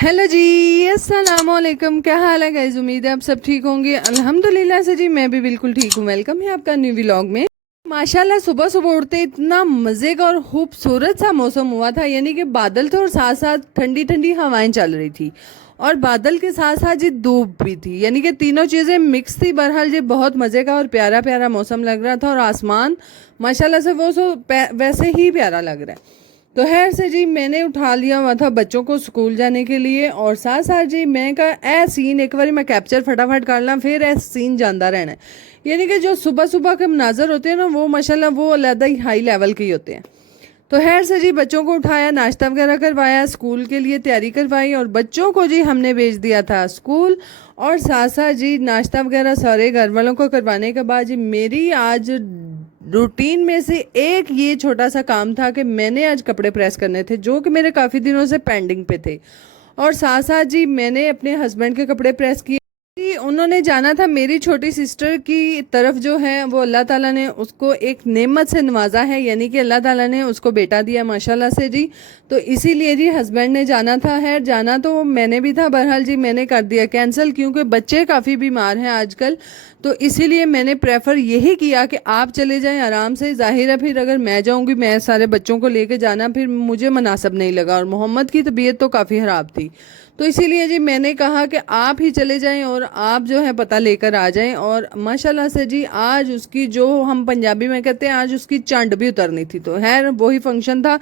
Hello जी, अस्सलाम वालेकुम। क्या हाल है गाइस? उम्मीद है आप सब ठीक होंगे। अल्हम्दुलिल्लाह से जी मैं भी बिल्कुल ठीक हूँ। वेलकम है आपका न्यू व्लॉग में। माशाल्लाह सुबह सुबह उठते इतना मज़े का और खूबसूरत सा मौसम हुआ था, यानी कि बादल थे और साथ साथ ठंडी ठंडी हवाएं चल रही थी और बादल के साथ साथ जी धूप भी थी, यानी कि तीनों चीज़ें मिक्स थी। बहरहाल जी बहुत मज़े का और प्यारा प्यारा मौसम लग रहा था और आसमान माशाल्लाह से वो वैसे ही प्यारा लग रहा है। तो खैर से जी मैंने उठा लिया हुआ था बच्चों को स्कूल जाने के लिए और साथ साथ जी मैं का ए सीन एक बार मैं कैप्चर फटाफट कर ला, फिर ए सीन जानता रहना है। यानी कि जो सुबह सुबह के मनाजर होते हैं ना, वो माशाल्लाह वो अलग ही हाई लेवल के ही होते हैं। तो खैर से जी बच्चों को उठाया, नाश्ता वगैरह करवाया, स्कूल के लिए तैयारी करवाई और बच्चों को जी हमने भेज दिया था स्कूल। और साथ साथ जी नाश्ता वगैरह सारे घर वालों को करवाने के बाद जी मेरी आज रूटीन में से एक ये छोटा सा काम था कि मैंने आज कपड़े प्रेस करने थे जो कि मेरे काफ़ी दिनों से पेंडिंग पे थे। और साथ साथ जी मैंने अपने हस्बैंड के कपड़े प्रेस किए। उन्होंने जाना था मेरी छोटी सिस्टर की तरफ, जो है वो अल्लाह ताला ने उसको एक नेमत से नवाजा है, यानी कि अल्लाह ताला ने उसको बेटा दिया माशाल्लाह से जी। तो इसीलिए जी हस्बैंड ने जाना था, है जाना तो मैंने भी था। बहरहाल जी मैंने कर दिया कैंसिल क्योंकि बच्चे काफ़ी बीमार हैं आजकल। तो इसीलिए मैंने प्रेफर यही किया कि आप चले जाएं आराम से। ज़ाहिर है फिर अगर मैं जाऊंगी, मैं सारे बच्चों को लेके जाना फिर मुझे मुनासिब नहीं लगा और मोहम्मद की तबीयत तो काफ़ी ख़राब थी। तो इसीलिए जी मैंने कहा कि आप ही चले जाएं और आप जो है पता लेकर आ जाएं। और माशाल्लाह से जी आज उसकी, जो हम पंजाबी में कहते हैं, आज उसकी चंड भी उतरनी थी, तो खैर वही फंक्शन था।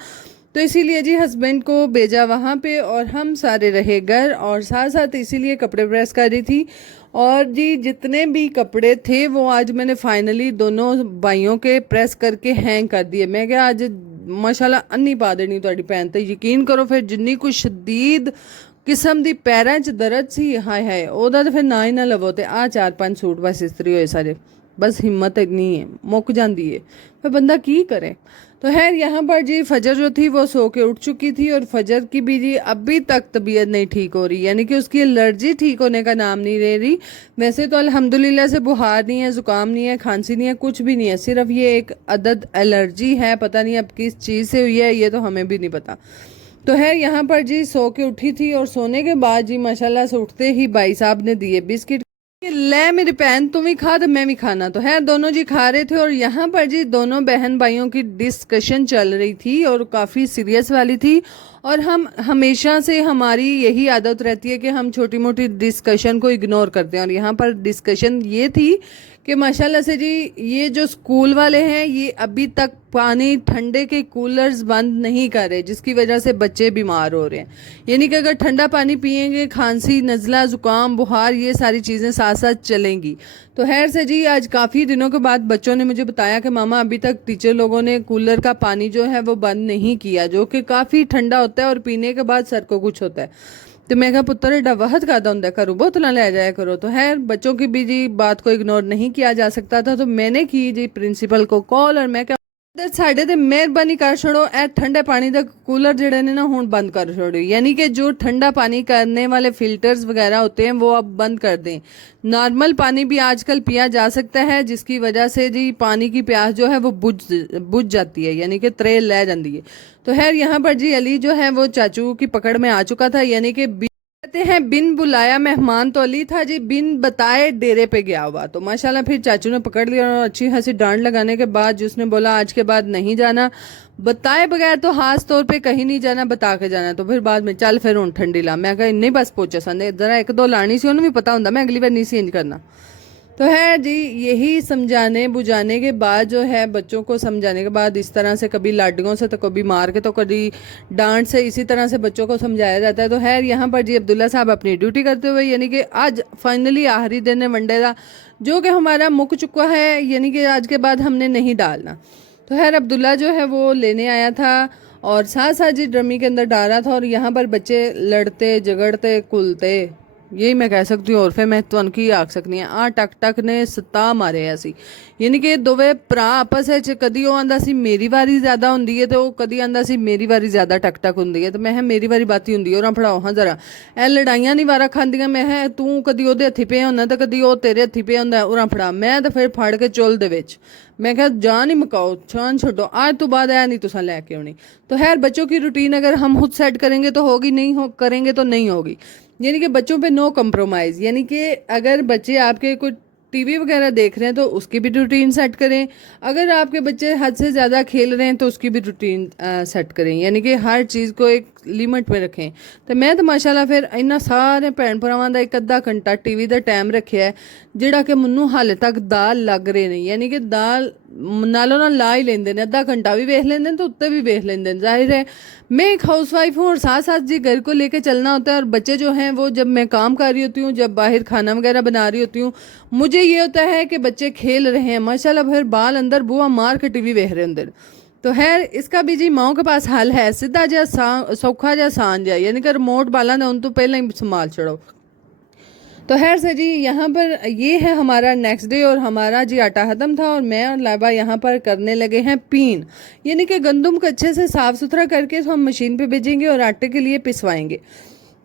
तो इसीलिए जी हस्बैंड को भेजा वहाँ पे और हम सारे रहे घर और साथ साथ इसीलिए कपड़े प्रेस कर रही थी। और जी जितने भी कपड़े थे वो आज मैंने फाइनली दोनों भाइयों के प्रेस करके हैंग कर दिए। मैं क्या आज माशाल्लाह अन्नी पा देनी ਤੁਹਾਡੀ ਭੈਣ ਤੇ ਯਕੀਨ ਕਰੋ। ਫਿਰ ਜਿੰਨੀ ਕੋਈ ਸ਼ਦੀਦ ਕਿਸਮ ਦੀ ਪੈਰਾਂ 'ਚ ਦਰਦ ਸੀ, ਹਾਏ ਹਾਏ ਉਹਦਾ ਤਾਂ ਫਿਰ ਨਾ ਹੀ ਨਾ ਲਵੋ। ਤੇ ਆ 4-5 ਸੂਟ ਬਸ ਇਸਤਰੀ ਹੋਏ ਸਾਰੇ, बस हिम्मत इतनी है, मुक जाती है, फिर बंदा की करे। तो खैर यहाँ पर जी फजर जो थी वो सो के उठ चुकी थी और फजर की भी जी अभी तक तबीयत नहीं ठीक हो रही, यानी कि उसकी एलर्जी ठीक होने का नाम नहीं ले रही। वैसे तो अल्हम्दुलिल्लाह से बुखार नहीं है, ज़ुकाम नहीं है, खांसी नहीं है, कुछ भी नहीं है, सिर्फ ये एक अदद एलर्जी है। पता नहीं अब किस चीज़ से हुई है, ये तो हमें भी नहीं पता। तो है यहाँ पर जी सो के उठी थी और सोने के बाद जी माशाल्लाह से उठते ही भाई साहब ने दिए बिस्किट कि ले मेरी बहन तुम भी खा तो मैं भी खाना। तो है दोनों जी खा रहे थे और यहाँ पर जी दोनों बहन भाइयों की डिस्कशन चल रही थी और काफ़ी सीरियस वाली थी। और हम हमेशा से, हमारी यही आदत रहती है कि हम छोटी मोटी डिस्कशन को इग्नोर करते हैं। और यहाँ पर डिस्कशन ये थी कि माशाल्लाह से जी ये जो स्कूल वाले हैं ये अभी तक पानी ठंडे के कूलर्स बंद नहीं कर रहे, जिसकी वजह से बच्चे बीमार हो रहे हैं। यानी कि अगर ठंडा पानी पिएंगे खांसी नज़ला ज़ुकाम बुखार ये सारी चीज़ें साथ साथ चलेंगी। तो खैर से जी आज काफ़ी दिनों के बाद बच्चों ने मुझे बताया कि मामा अभी तक टीचर लोगों ने कूलर का पानी जो है वो बंद नहीं किया, जो कि काफ़ी ठंडा होता है और पीने के बाद सर को कुछ होता है। तो मैं कहा पुत्र एडा वहद करदा हुंदा, करो बोतलां ले जाया करो। तो खैर बच्चों की भी जी बात को इग्नोर नहीं किया जा सकता था। तो मैंने की जी प्रिंसिपल को कॉल और मैं कहा ਸਾਡੇ ਤੇ ਮਿਹਰਬਾਨੀ ਕਰ ਛੋੜੋ, ਇਹ ठंडे पानी ਦਾ कूलर ਜਿਹੜੇ ਨੇ ਨਾ ਹੁਣ बंद कर छोड़ो, यानी कि जो ठंडा पानी करने वाले फिल्टर्स वगैरह होते हैं वो अब बंद कर दें। नॉर्मल पानी भी आजकल पिया जा सकता है, जिसकी वजह से जी पानी की प्यास जो है वो बुझ जाती है, यानी कि त्रेल ले जाती है। तो खैर यहाँ पर जी अली जो है वो चाचू की पकड़ में आ चुका था, यानी कि कहते हैं बिन बुलाया मेहमान तो अली था जी, बिन बताए डेरे पे गया हुआ। तो माशाल्लाह फिर चाचू ने पकड़ लिया और अच्छी हंसी डांट लगाने के बाद जी उसने बोला आज के बाद नहीं जाना, बताए बगैर तो खास तौर पे कहीं नहीं जाना, बता के जाना। तो फिर बाद में चल फिर हूँ ठंडी ला, मैं कहा नहीं बस पहुंचा संदे जरा एक दो लानी सी, उन्हें भी पता होंगे मैं अगली बार नहीं चेंज करना। तो है जी यही समझाने बुझाने के बाद जो है बच्चों को समझाने के बाद इस तरह से कभी लाडियों से तो कभी मार के तो कभी डांट से इसी तरह से बच्चों को समझाया जाता है। तो खैर यहाँ पर जी अब्दुल्ला साहब अपनी ड्यूटी करते हुए, यानी कि आज फाइनली आखिरी दिन है वनडे का जो कि हमारा मुक चुका है, यानी कि आज के बाद हमने नहीं डालना। तो खैर अब्दुल्ला जो है वो लेने आया था और साथ साथ जी ड्रमी के अंदर डाला था और यहाँ पर बच्चे लड़ते झगड़ते कुलते, यही मैं कह सकती हूँ। और फिर मैं ਤੁਹਾਨੂੰ ਕੀ ਆਖ ਸਕਦੀ ਹਾਂ ਆ ਟਕ ਟਕ ਨੇ ਸਤਾ ਮਾਰਿਆ ਸੀ, ਯਾਨੀ ਕਿ ਦੋਵੇਂ ਭਰਾ ਆਪਸ ਵਿੱਚ ਕਦੀ ਉਹ ਆਂਦਾ ਸੀ ਮੇਰੀ ਵਾਰੀ ਜ਼ਿਆਦਾ ਹੁੰਦੀ ਹੈ ਤੇ ਉਹ ਕਦੀ ਆਂਦਾ ਸੀ ਮੇਰੀ ਵਾਰੀ ਜ਼ਿਆਦਾ ਟਕ ਟਕ ਹੁੰਦੀ ਹੈ। ਤੇ ਮੈਂ ਕਿਹਾ ਮੇਰੀ ਵਾਰੀ ਬਾਤੀ ਹੁੰਦੀ ਹੈ, ਉਹਨਾਂ ਫੜਾਓ ਹਾਂ ਜ਼ਰਾ, ਇਹ ਲੜਾਈਆਂ ਨਹੀਂ ਵਾਰਾ ਖਾਂਦੀਆਂ। ਮੈਂ ਕਿਹਾ ਤੂੰ ਕਦੀ ਉਹਦੇ ਹੱਥੀ ਪਿਆ ਹੁੰਦਾ ਤਾਂ ਕਦੀ ਉਹ ਤੇਰੇ ਹੱਥੀ ਪਿਆ ਹੁੰਦਾ, ਉਹਨਾਂ ਫੜਾ। ਮੈਂ ਤਾਂ ਫਿਰ ਫੜ ਕੇ ਚੁੱਲ ਦੇ ਵਿੱਚ मैं कहा जान ही मकाओ, जान छोड़ो, आज तो बाद आया नहीं तुसा लेके आनी। तो खैर बच्चों की रूटीन अगर हम खुद सेट करेंगे तो होगी, नहीं हो करेंगे तो नहीं होगी। यानी कि बच्चों पे नो कंप्रोमाइज़, यानी कि अगर बच्चे आपके कोई टीवी वगैरह देख रहे हैं तो उसकी भी रूटीन सेट करें, अगर आपके बच्चे हद से ज़्यादा खेल रहे हैं तो उसकी भी रूटीन सेट करें, यानी कि हर चीज़ को एक लिमिट में रखें। तो मैं तो माशाल्लाह फिर इन्ना सारे भैन भरावां दा 1 अद्धा घंटा टीवी ਦਾ ਟਾਈਮ ਰੱਖਿਆ ਹੈ, ਜਿਹੜਾ ਕਿ ਮੈਨੂੰ ਹਾਲੇ ਤੱਕ ਦਾਲ ਲੱਗ ਰਹੇ ਨੇ, यानी कि दाल नालों ਨਾਲ ਲਾ ਹੀ ਲੈਂਦੇ ਨੇ, ਅੱਧਾ घंटा भी देख लेते हैं तो उत्ते भी देख लेते हैं। जाहिर है मैं एक हाउस वाइफ हूँ और साथ साथ जी घर को लेके चलना होता है, और बच्चे जो हैं वो जब मैं काम कर रही होती हूँ, जब बाहर खाना वगैरह बना रही होती हूँ, मुझे ये होता है कि बच्चे खेल रहे हैं माशाल्लाह, फिर बाल अंदर बुआ मार के टीवी देख रहे हैं अंदर। तो खैर इसका भी जी माओ के पास हल है, सीधा जा सौखा जा आसान जा, यानी कि रिमोट बाला ने उन तो पहले ही संभाल छोड़ो। तो खैर से जी यहाँ पर ये है हमारा नेक्स्ट डे, और हमारा जी आटा ख़त्म था और मैं और लाइबा यहाँ पर करने लगे हैं पीन, यानी कि गंदम को अच्छे से साफ़ सुथरा करके तो हम मशीन पे भेजेंगे और आटे के लिए पिसवाएंगे।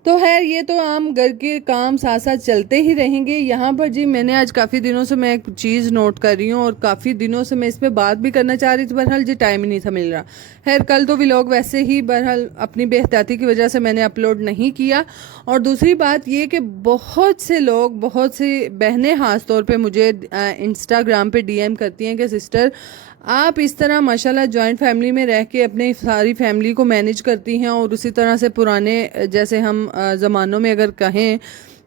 तो खैर ये तो आम घर के काम साथ साथ चलते ही रहेंगे। यहाँ पर जी मैंने आज काफ़ी दिनों से मैं एक चीज़ नोट कर रही हूँ और काफ़ी दिनों से मैं इस पर बात भी करना चाह रही थी, बहरहाल जी टाइम ही नहीं था मिल रहा। खैर कल तो व्लॉग वैसे ही बहरहाल अपनी बेहतियाती की वजह से मैंने अपलोड नहीं किया। और दूसरी बात ये कि बहुत से लोग, बहुत सी बहनें ख़ास तौर पे मुझे इंस्टाग्राम पे डीएम करती हैं कि सिस्टर आप इस तरह माशाल्लाह जॉइंट फैमिली में रह के अपनी सारी फैमिली को मैनेज करती हैं, और उसी तरह से पुराने जैसे हम ज़मानों में अगर कहें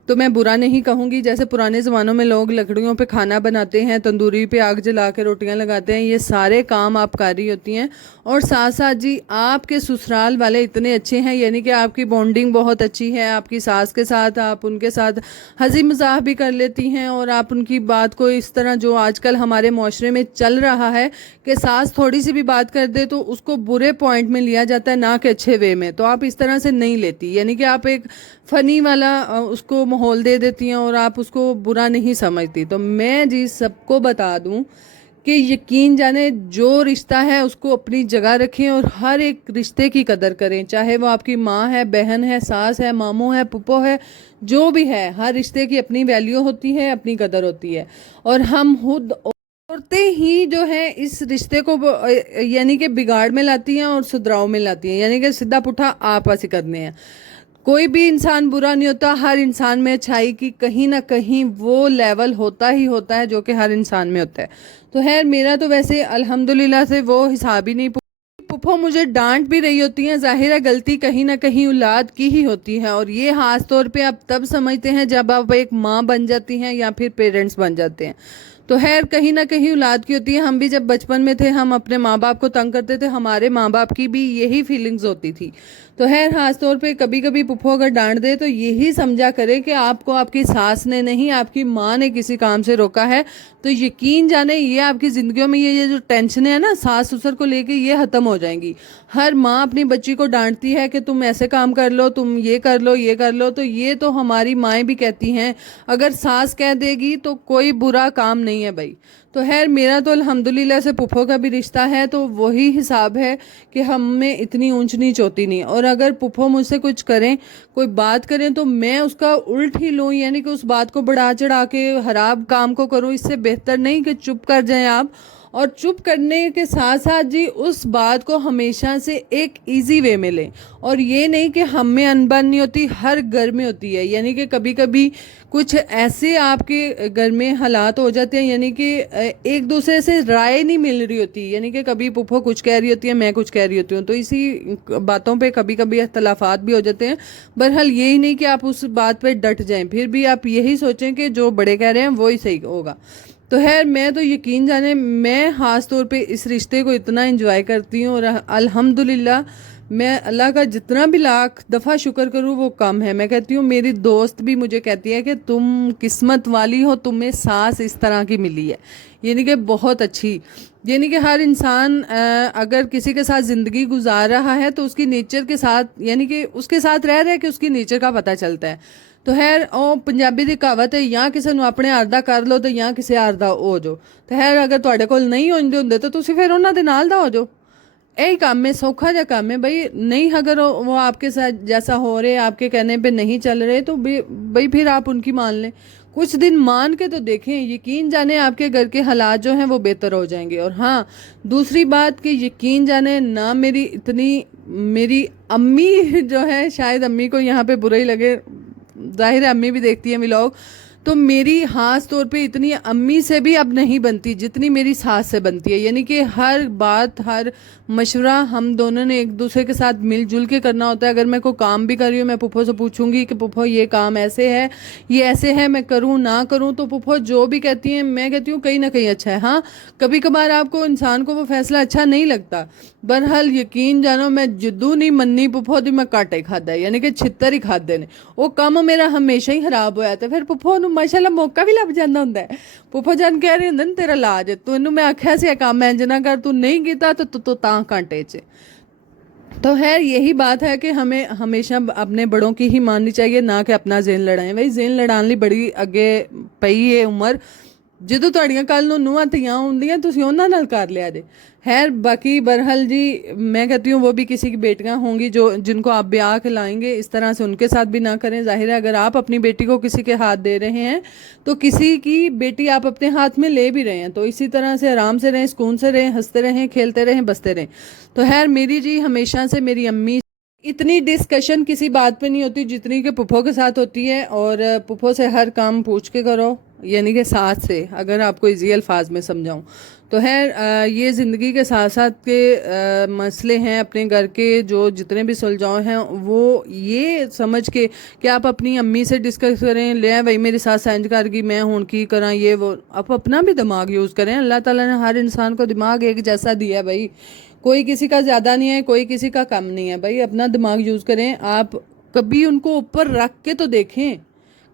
तो मैं बुरा नहीं कहूँगी, जैसे पुराने ज़मानों में लोग लकड़ियों पे खाना बनाते हैं, तंदूरी पे आग जला के रोटियां लगाते हैं, ये सारे काम आप कर रही होती हैं। और साथ साथ जी आपके ससुराल वाले इतने अच्छे हैं, यानी कि आपकी बॉन्डिंग बहुत अच्छी है आपकी सास के साथ, आप उनके साथ हंसी मजाक भी कर लेती हैं, और आप उनकी बात को इस तरह जो आजकल हमारे माशरे में चल रहा है कि सास थोड़ी सी भी बात कर दे तो उसको बुरे पॉइंट में लिया जाता है, ना कि अच्छे वे में, तो आप इस तरह से नहीं लेती, यानी कि आप एक फ़नी वाला उसको माहौल दे देती हैं और आप उसको बुरा नहीं समझती। तो मैं जी सबको बता दूं कि यकीन जाने जो रिश्ता है उसको अपनी जगह रखें और हर एक रिश्ते की कदर करें, चाहे वो आपकी माँ है, बहन है, सास है, मामू है, पुप्पो है, जो भी है, हर रिश्ते की अपनी वैल्यू होती है, अपनी कदर होती है। और हम खुद औरतें ही जो है इस रिश्ते को यानी कि बिगाड़ में लाती हैं और सुधराव में लाती हैं, यानी कि सीधा पुठा आपस ही करने हैं। कोई भी इंसान बुरा नहीं होता, हर इंसान में अच्छाई की कहीं ना कहीं वो लेवल होता ही होता है जो कि हर इंसान में होता है। तो खैर मेरा तो वैसे अल्हम्दुलिल्लाह से वो हिसाब ही नहीं। पुप्पो मुझे डांट भी रही होती हैं, जाहिर है गलती कहीं ना कहीं औलाद की ही होती है, और ये खास तौर पे आप तब समझते हैं जब आप एक माँ बन जाती हैं या फिर पेरेंट्स बन जाते हैं। तो खैर कहीं ना कहीं औलाद की होती है। हम भी जब बचपन में थे हम अपने माँ बाप को तंग करते थे, हमारे माँ बाप की भी यही फीलिंग्स होती थी। तो खैर खास तौर पे कभी कभी पुप्पो अगर डांट दे तो यही समझा करे कि आपको आपकी सास ने नहीं, आपकी माँ ने किसी काम से रोका है। तो यकीन जाने ये आपकी ज़िंदगियों में ये जो टेंशन है ना सास ससुर को लेके, ये ख़त्म हो जाएंगी। हर माँ अपनी बच्ची को डांटती है कि तुम ऐसे काम कर लो, तुम ये कर लो, ये कर लो, तो ये तो हमारी माएँ भी कहती हैं, अगर सास कह देगी तो कोई बुरा काम नहीं है भाई। तो खैर मेरा तो अल्हम्दुलिल्लाह से पुप्पो का भी रिश्ता है, तो वही हिसाब है कि हम में इतनी ऊंच नीच होती नहीं। और अगर पुप्पो मुझसे कुछ करें, कोई बात करें, तो मैं उसका उल्ट ही लूँ, यानी कि उस बात को बढ़ा चढ़ा के खराब काम को करूँ। इससे बेहतर नहीं कि चुप कर जाएं आप, और चुप करने के साथ साथ जी उस बात को हमेशा से एक इजी वे में लें। और ये नहीं कि हम में अनबन नहीं होती, हर घर में होती है, यानी कि कभी कभी कुछ ऐसे आपके घर में हालात हो जाते हैं, यानी कि एक दूसरे से राय नहीं मिल रही होती, यानी कि कभी पुप्पो कुछ कह रही होती है, मैं कुछ कह रही होती हूँ, तो इसी बातों पे कभी कभी इख्तलाफात भी हो जाते हैं। बहरहाल यही नहीं कि आप उस बात पे डट जाएं, फिर भी आप यही सोचें कि जो बड़े कह रहे हैं वही सही होगा। तो खैर मैं तो यकीन जाने मैं ख़ास तौर पे इस रिश्ते को इतना एंजॉय करती हूँ, और अल्हम्दुलिल्लाह मैं अल्लाह का जितना भी लाख दफ़ा शुक्र करूँ वो कम है। मैं कहती हूँ, मेरी दोस्त भी मुझे कहती है कि तुम किस्मत वाली हो, तुम्हें सास इस तरह की मिली है, यानी कि बहुत अच्छी। यानी कि हर इंसान अगर किसी के साथ ज़िंदगी गुजार रहा है तो उसकी नेचर के साथ, यानी कि उसके साथ रह रहे कि उसकी नेचर का पता चलता है। तो खैर ਉਹ ਪੰਜਾਬੀ ਦੀ ਕਹਾਵਤ ਹੈ, ਜਾਂ ਕਿਸੇ ਨੂੰ ਆਪਣੇ ਹਰ ਦਾ ਕਰ ਲਓ ਤੇ ਜਾਂ ਕਿਸੇ ਹਰ ਦਾ ਹੋ ਜਾਓ। ਤੇ ਖੈਰ ਅਗਰ ਤੁਹਾਡੇ ਕੋਲ ਨਹੀਂ ਹੁੰਦੇ ਹੁੰਦੇ तो ਤੁਸੀਂ फिर ਉਹਨਾਂ ਦੇ ਨਾਲ ਦਾ हो जाओ। यही काम में सौखा जा काम है भाई। नहीं अगर वो आपके साथ जैसा हो रहे, आपके कहने पे नहीं चल रहे, तो भाई फिर आप उनकी मान लें, कुछ दिन मान के तो देखें, यकीन जाने आपके घर के हालात जो हैं वो बेहतर हो जाएंगे। और हाँ, दूसरी बात कि यकीन जाने ना, मेरी अम्मी जो है, शायद अम्मी को यहाँ पे बुरा ही लगे, जाहिर है अम्मी भी देखती है व्लॉग, तो मेरी खास तौर पे इतनी अम्मी से भी अब नहीं बनती जितनी मेरी सास से बनती है। यानी कि हर बात, हर मशवरा हम दोनों ने एक दूसरे के साथ मिलजुल के करना होता है। अगर मैं कोई काम भी कर रही हूँ, मैं पुप्पो से पूछूंगी कि पुप्पो ये काम ऐसे है, ये ऐसे है, मैं करूँ ना करूँ, तो पुप्पो जो भी कहती हैं मैं कहती हूँ कहीं ना कहीं अच्छा है। हाँ, कभी कभार आपको इंसान को वो फैसला अच्छा नहीं लगता, बहरहाल यकीन जानो मैं जिद्दू नहीं मननी पुप्पो दी, मैं काटे खादा है, यानी कि छित्तर ही खादे ने। वो काम मेरा हमेशा ही खराब होया ते फिर पुप्पो नूं माशाल्लाह मौका भी लग जाता होंदा है। पुप्पो जान कह रही होंदे ने तेरा लाज है, तैनूं मैं आख्या सी काम इंज ना कर, तू नहीं कीता तो तू तां कांटे च। तो खैर यही बात है कि हमें हमेशा अपने बड़ों की ही माननी चाहिए, ना कि अपना जेन लड़ाएं। भाई जेन लड़ान ली बड़ी अगे पई है उम्र, ਜਦੋਂ ਤੁਹਾਡੀਆਂ ਕੱਲ ਨੂੰ ਨੂੰਹਾਂ ਧੀਆਂ ਹੁੰਦੀਆਂ ਤੁਸੀਂ ਉਹਨਾਂ ਨਾਲ ਕਰ ਲਿਆ ਜੇ। खैर बाकी बहरहाल जी, मैं कहती हूँ वो भी किसी की बेटियां होंगी जो जिनको आप ब्याह के लाएंगे, इस तरह से उनके साथ भी ना करें। जाहिर है अगर आप अपनी बेटी को किसी के हाथ दे रहे हैं तो किसी की बेटी आप अपने हाथ में ले भी रहे हैं, तो इसी तरह से आराम से रहें, सुकून से रहें, हंसते रहें, खेलते रहें, बसते रहें। तो खैर मेरी जी हमेशा से मेरी अम्मी इतनी डिस्कशन किसी बात पे नहीं होती जितनी कि पुप्पो के साथ होती है। और पुप्पो से हर काम पूछ के करो, यानी कि साथ से, अगर आपको इजी अल्फाज में समझाऊं तो है ये ज़िंदगी के साथ साथ के मसले हैं अपने घर के, जो जितने भी सुलझाव हैं वो ये समझ के कि आप अपनी अम्मी से डिस्कस करें, ले भाई मेरी सास इंज कर गई, मैं हूँ की करा, ये वो। आप अपना भी दिमाग यूज़ करें, अल्लाह ताला ने हर इंसान को दिमाग एक जैसा दिया है भाई, कोई किसी का ज़्यादा नहीं है, कोई किसी का कम नहीं है भाई। अपना दिमाग यूज़ करें। आप कभी उनको ऊपर रख के तो देखें,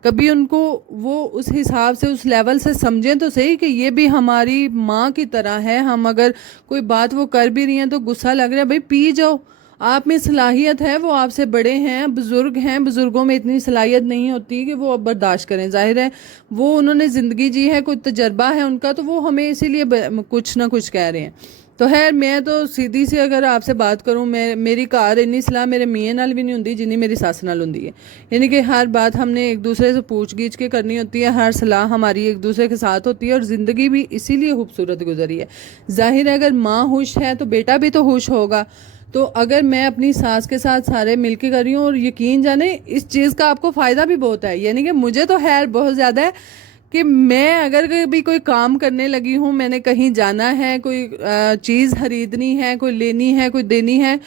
कभी उनको वो उस हिसाब से, उस लेवल से समझें तो सही कि ये भी हमारी माँ की तरह है। हम अगर कोई बात वो कर भी रही हैं तो गुस्सा लग रहा है, भाई पी जाओ, आप में सलाहियत है, वो आपसे बड़े हैं, बुज़ुर्ग हैं, बुज़ुर्गों में इतनी सलाहियत नहीं होती कि वो अब बर्दाश्त करें। जाहिर है वो उन्होंने ज़िंदगी जी है, कोई तजर्बा है उनका, तो वो हमें इसीलिए कुछ ना कुछ कह रहे हैं। तो खैर मैं तो सीधी सी अगर आपसे बात करूं, मेरी घर इन्नी सलाह मेरे मियाँ नाल भी नहीं होंदी जिन्नी मेरी सस नाल होंदी है। यानी कि हर बात हमने एक दूसरे से पूछ गीछ के करनी होती है, हर सलाह हमारी एक दूसरे के साथ होती है, और ज़िंदगी भी इसीलिए खूबसूरत गुजरी है। जाहिर है अगर माँ खुश है तो बेटा भी तो खुश होगा। तो अगर मैं अपनी सास के साथ सारे मिल के कर रही हूँ, और यकीन जाने इस चीज़ का आपको फ़ायदा भी बहुत है, यानी कि मुझे तो खैर बहुत ज़्यादा है कि मैं अगर कभी कोई काम करने लगी हूँ, मैंने कहीं जाना है, कोई चीज़ खरीदनी है, कोई लेनी है, कोई देनी है,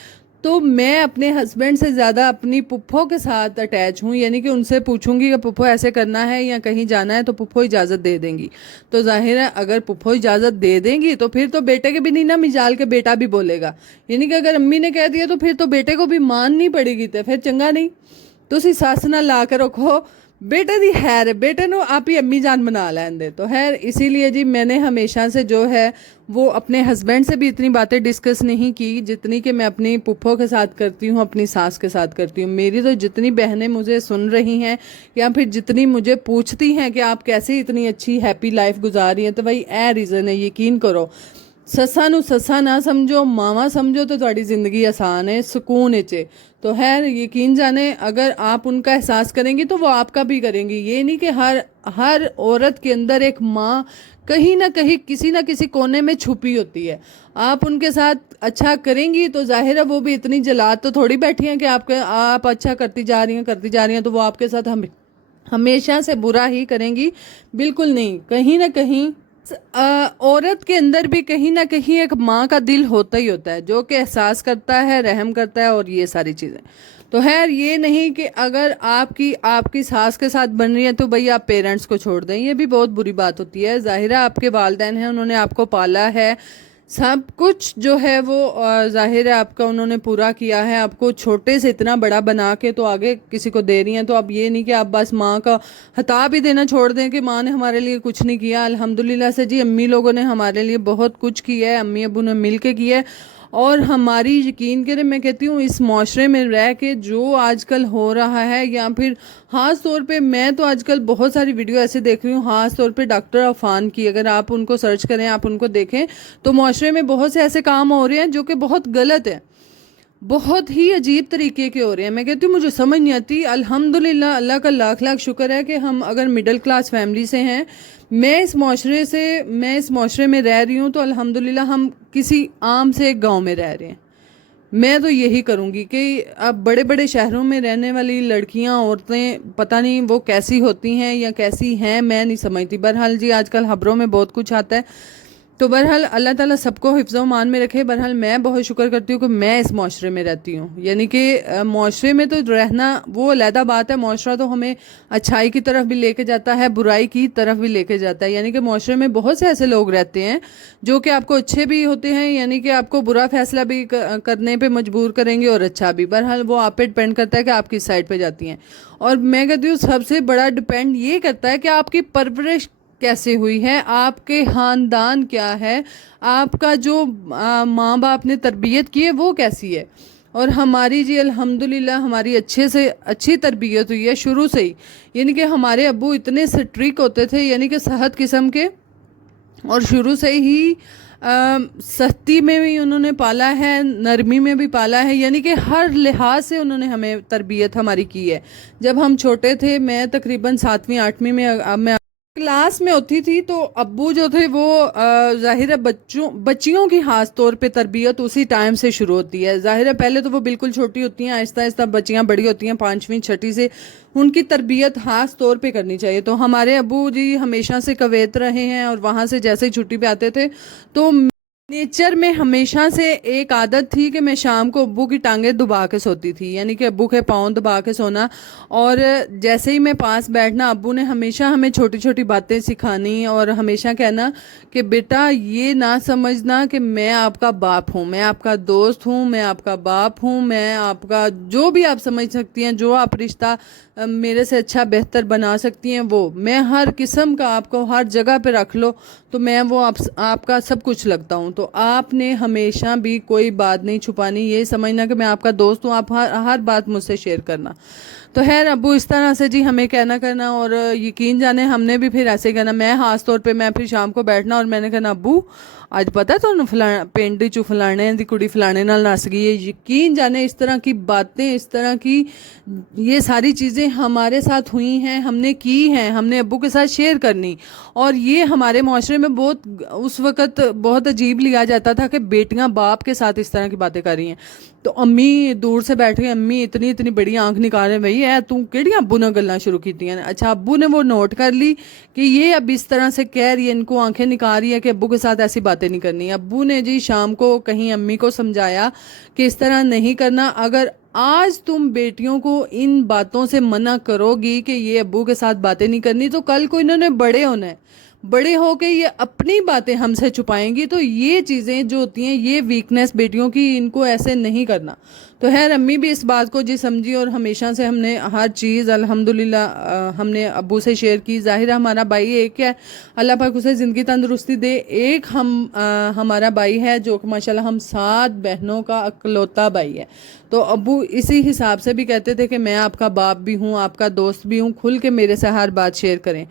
तो मैं अपने हस्बैंड से ज़्यादा अपनी पुप्पो के साथ अटैच हूँ। यानी कि उनसे पूछूंगी कि पुप्पो ऐसे करना है या कहीं जाना है, तो पुप्पो इजाज़त दे देंगी। तो जाहिर है अगर पुप्पो इजाज़त दे देंगी तो फिर तो बेटे के भी नहीं ना मिजाल के बेटा भी बोलेगा। यानी कि अगर अम्मी ने कह दिया तो फिर तो बेटे को भी माननी पड़ेगी, तो फिर चंगा नहीं। तुसी सस नाल ला के रखो, बेटे दी खैर है, बेटे नो आप ही अम्मी जान बना लैन दे। तो खैर इसीलिए जी मैंने हमेशा से जो है वो अपने हस्बैंड से भी इतनी बातें डिस्कस नहीं की जितनी कि मैं अपनी पुप्पो के साथ करती हूँ, अपनी सास के साथ करती हूँ। मेरी तो जितनी बहनें मुझे सुन रही हैं या फिर जितनी मुझे पूछती हैं कि आप कैसे इतनी अच्छी हैप्पी लाइफ गुजार रही हैं, तो भाई ए रीज़न है। यकीन करो, सस्सा नू सस्सा ना समझो, मावा समझो तो थोड़ी ज़िंदगी आसान है, सुकून है। तो खैर यकीन जाने अगर आप उनका एहसास करेंगी तो वो आपका भी करेंगी। ये नहीं कि हर औरत के अंदर एक माँ कहीं ना कहीं किसी ना किसी कोने में छुपी होती है। आप उनके साथ अच्छा करेंगी तो जाहिर है वो भी इतनी जलाद तो थोड़ी बैठी हैं कि आप अच्छा करती जा रही हैं तो वो आपके साथ हमेशा से बुरा ही करेंगी, बिल्कुल नहीं। कहीं ना कहीं औरत के अंदर भी कहीं ना कहीं एक माँ का दिल होता ही होता है जो कि एहसास करता है, रहम करता है और ये सारी चीज़ें। तो खैर ये नहीं कि अगर आपकी सास के साथ बन रही है तो भाई आप पेरेंट्स को छोड़ दें, ये भी बहुत बुरी बात होती है। ज़ाहिर है आपके वालिदैन हैं, उन्होंने आपको पाला है, सब कुछ जो है वो ज़ाहिर है आपका उन्होंने पूरा किया है, आपको छोटे से इतना बड़ा बना के तो आगे किसी को दे रही हैं। तो अब ये नहीं कि आप बस माँ का हता भी देना छोड़ दें कि माँ ने हमारे लिए कुछ नहीं किया। अल्हम्दुलिल्लाह से जी अम्मी लोगों ने हमारे लिए बहुत कुछ किया है, अम्मी अबू ने मिल के किया है। और हमारी यकीन करें, मैं कहती हूँ इस माशरे में रह के जो आजकल हो रहा है, या फिर ख़ास तौर पे मैं तो आजकल बहुत सारी वीडियो ऐसे देख रही हूँ, ख़ास तौर पे डॉक्टर अफान की, अगर आप उनको सर्च करें, आप उनको देखें तो माशरे में बहुत से ऐसे काम हो रहे हैं जो कि बहुत गलत है, बहुत ही अजीब तरीके के हो रहे हैं। मैं कहती हूँ मुझे समझ नहीं आती। अल्हम्दुलिल्लाह, अल्लाह का लाख लाख शुक्र है कि हम अगर मिडिल क्लास फैमिली से हैं, मैं इस माशरे में रह रही हूँ, तो अल्हम्दुलिल्लाह हम किसी आम से एक गांव में रह रहे हैं। मैं तो यही करूँगी कि अब बड़े बड़े शहरों में रहने वाली लड़कियां, औरतें, पता नहीं वो कैसी होती हैं या कैसी हैं, मैं नहीं समझती। बहरहाल जी, आजकल खबरों में बहुत कुछ आता है। तो बहरहाल अल्लाह ताला सबको हिफ्ज़ व मान में रखे। बहरहाल मैं बहुत शुक्र करती हूँ कि मैं इस माशरे में रहती हूँ। यानी कि माशरे में तो रहना वो अलहदा बात है। माशरा तो हमें अच्छाई की तरफ भी लेके जाता है, बुराई की तरफ भी लेके जाता है। यानी कि माशरे में बहुत से ऐसे लोग रहते हैं जो कि आपको अच्छे भी होते हैं, यानी कि आपको बुरा फैसला भी करने पे मजबूर करेंगे, और अच्छा भी। बहरहाल वो आप पे डिपेंड करता है कि आप किस साइड पे जाती हैं। और मैं कहती हूँ सबसे बड़ा डिपेंड ये करता है कि आपकी परवरिश कैसे हुई है, आपके ख़ानदान क्या है, आपका जो माँ बाप ने तरबियत की है वो कैसी है। और हमारी जी अल्हम्दुलिल्लाह हमारी अच्छे से अच्छी तरबियत हुई है शुरू से ही। यानी कि हमारे अब्बू इतने स्ट्रिक्ट होते थे, यानी कि सख्त किस्म के, और शुरू से ही सख्ती में भी उन्होंने पाला है, नरमी में भी पाला है। यानी कि हर लिहाज से उन्होंने हमें तरबियत हमारी की है। जब हम छोटे थे, मैं तकरीबन 7वीं 8वीं में अब मैं क्लास में होती थी, तो अब्बू जो थे वो ज़ाहिर है बच्चियों की खास तौर पे तरबियत उसी टाइम से शुरू होती है। ज़ाहिर है पहले तो वो बिल्कुल छोटी होती हैं, आहिस्ता आहिस्ता बच्चियां बड़ी होती हैं, 5वीं 6वीं से उनकी तरबियत खास तौर पे करनी चाहिए। तो हमारे अब्बू जी हमेशा से कुवैत रहे हैं, और वहाँ से जैसे ही छुट्टी पे आते थे, तो नेचर में हमेशा से एक आदत थी कि मैं शाम को अब्बू की टांगें दबा के सोती थी, यानी कि अब्बू के पाँव दबा के सोना। और जैसे ही मैं पास बैठना, अब्बू ने हमेशा हमें छोटी छोटी बातें सिखानी, और हमेशा कहना कि बेटा ये ना समझना कि मैं आपका बाप हूँ, मैं आपका दोस्त हूँ, मैं आपका बाप हूँ, मैं आपका जो भी आप समझ सकती हैं, जो आप रिश्ता मेरे से अच्छा बेहतर बना सकती हैं, वो मैं हर किस्म का आपको हर जगह पे रख लो तो मैं वो आपका सब कुछ लगता हूँ। तो आपने हमेशा भी कोई बात नहीं छुपानी, ये समझना कि मैं आपका दोस्त हूँ, आप हर बात मुझसे शेयर करना। तो खैर अब्बू इस तरह से जी हमें कहना करना, और यकीन जाने हमने भी फिर ऐसे कहना। मैं खास तौर पे मैं फिर शाम को बैठना और मैंने कहना, अब्बू आज पता तो पिंड चू फलाने दी कुड़ी फलाने नाल नस गई है। यकीन जाने इस तरह की बातें, इस तरह की ये सारी चीज़ें हमारे साथ हुई हैं, हमने की हैं, हमने अब्बू के साथ शेयर करनी। और ये हमारे माशरे में बहुत उस वक़्त बहुत अजीब लिया जाता था कि बेटियां बाप के साथ इस तरह की बातें कर रही हैं। तो अम्मी दूर से बैठ के, अम्मी इतनी इतनी बड़ी आंख निकाल रहे, भई है तू केड़ी अब्बू ने गल्लां शुरू की। अच्छा, अब्बू ने वो नोट कर ली कि ये अब इस तरह से कह रही है, इनको आंखें निकाल रही है कि अब्बू के साथ ऐसी बातें नहीं करनी। अब्बू ने जी शाम को कहीं अम्मी को समझाया कि इस तरह नहीं करना, अगर आज तुम बेटियों को इन बातों से मना करोगी कि ये अब्बू के साथ बातें नहीं करनी, तो कल को इन्होंने बड़े होना है, बड़े होके ये अपनी बातें हमसे छुपाएंगी। तो ये चीज़ें जो होती हैं, ये वीकनेस बेटियों की, इनको ऐसे नहीं करना। तो खैर अम्मी भी इस बात को जी समझी, और हमेशा से हमने हर चीज़ अल्हम्दुलिल्लाह हमने अब्बू से शेयर की। ज़ाहिर है हमारा भाई एक है, अल्लाह पाक उसे ज़िंदगी तंदुरुस्ती दे। एक हमारा भाई है जो कि माशाल्लाह हम 7 बहनों का अकलौता भाई है। तो अब्बू इसी हिसाब से भी कहते थे कि मैं आपका बाप भी हूँ, आपका दोस्त भी हूँ, खुल के मेरे से हर बात शेयर करें।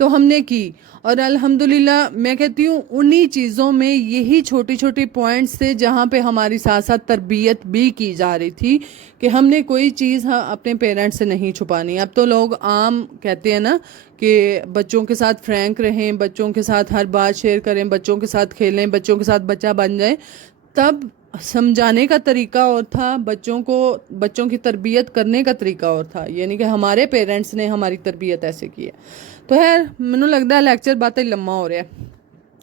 तो हमने की, और अल्हम्दुलिल्लाह मैं कहती हूँ उन्हीं चीज़ों में, यही छोटी छोटी पॉइंट्स थे जहाँ पे हमारी साथ साथ तरबियत भी की जा रही थी कि हमने कोई चीज़ अपने पेरेंट्स से नहीं छुपानी। अब तो लोग आम कहते हैं ना कि बच्चों के साथ फ्रैंक रहें, बच्चों के साथ हर बात शेयर करें, बच्चों के साथ खेलें, बच्चों के साथ बच्चा बन जाए। तब समझाने का तरीका और था, बच्चों की तरबियत करने का तरीका और था। यानी कि हमारे पेरेंट्स ने हमारी तरबियत ऐसे की है। तो खैर मैनू लगता है लेक्चर बातें लम्मा हो रहा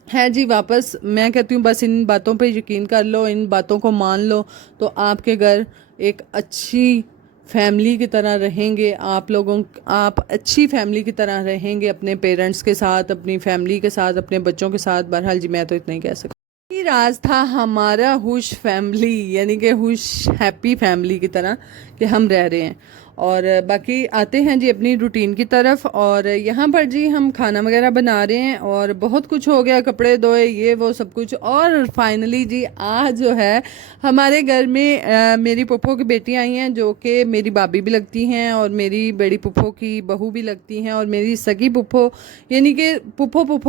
है जी। वापस मैं कहती हूँ बस इन बातों पे यकीन कर लो, इन बातों को मान लो, तो आपके घर एक अच्छी फैमिली की तरह रहेंगे। आप अच्छी फैमिली की तरह रहेंगे अपने पेरेंट्स के साथ, अपनी फैमिली के साथ, अपने बच्चों के साथ। बहरहाल जी मैं तो इतना ही कह सकती। राज था हमारा हुश फैमिली, यानी कि हुश हैप्पी फैमिली की तरह कि हम रह रहे हैं। और बाकी आते हैं जी अपनी रूटीन की तरफ। और यहाँ पर जी हम खाना वगैरह बना रहे हैं, और बहुत कुछ हो गया, कपड़े धोए, ये वो सब कुछ। और फाइनली जी आज जो है हमारे घर में मेरी पुप्पो की बेटियाँ आई हैं, जो कि मेरी भाभी भी लगती हैं, और मेरी बड़ी पुप्पो की बहू भी लगती हैं, और मेरी सगी पुप्पो, यानी कि पुप्पो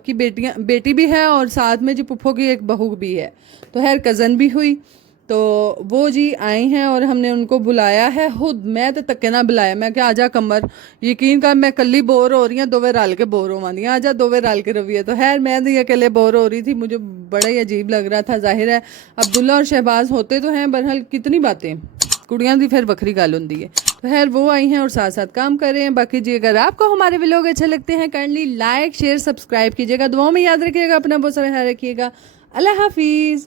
की बेटी भी है, और साथ में जी पुप्पो की एक बहू भी है। तो खैर कज़न भी हुई। تو وہ جی آئے ہیں اور ہم نے ان کو بلایا ہے خود. میں تو تکے نہ بلایا, میں کہ آجا کمر, یقین کر میں کلی بور ہو رہی ہوں, دووے رل کے بور ہوا دیا, آجا دووے رل کے رویے. تو خیر میں تو اکیلے بور ہو رہی تھی, مجھے بڑا ہی عجیب لگ رہا تھا. ظاہر ہے عبداللہ اور شہباز ہوتے تو ہیں, بہرحال کتنی باتیں, کڑیاں دی پھر وکری گل ہوندی ہے. تو خیر وہ آئی ہیں اور ساتھ ساتھ کام کر رہے ہیں. باقی جی اگر آپ کو ہمارے ولاگ اچھے لگتے ہیں کائنڈلی لائک شیئر سبسکرائب کیجیے گا, دعاؤں میں یاد رکھیے گا, اپنا بہت سارا خیال رکھیے گا. اللہ حافظ.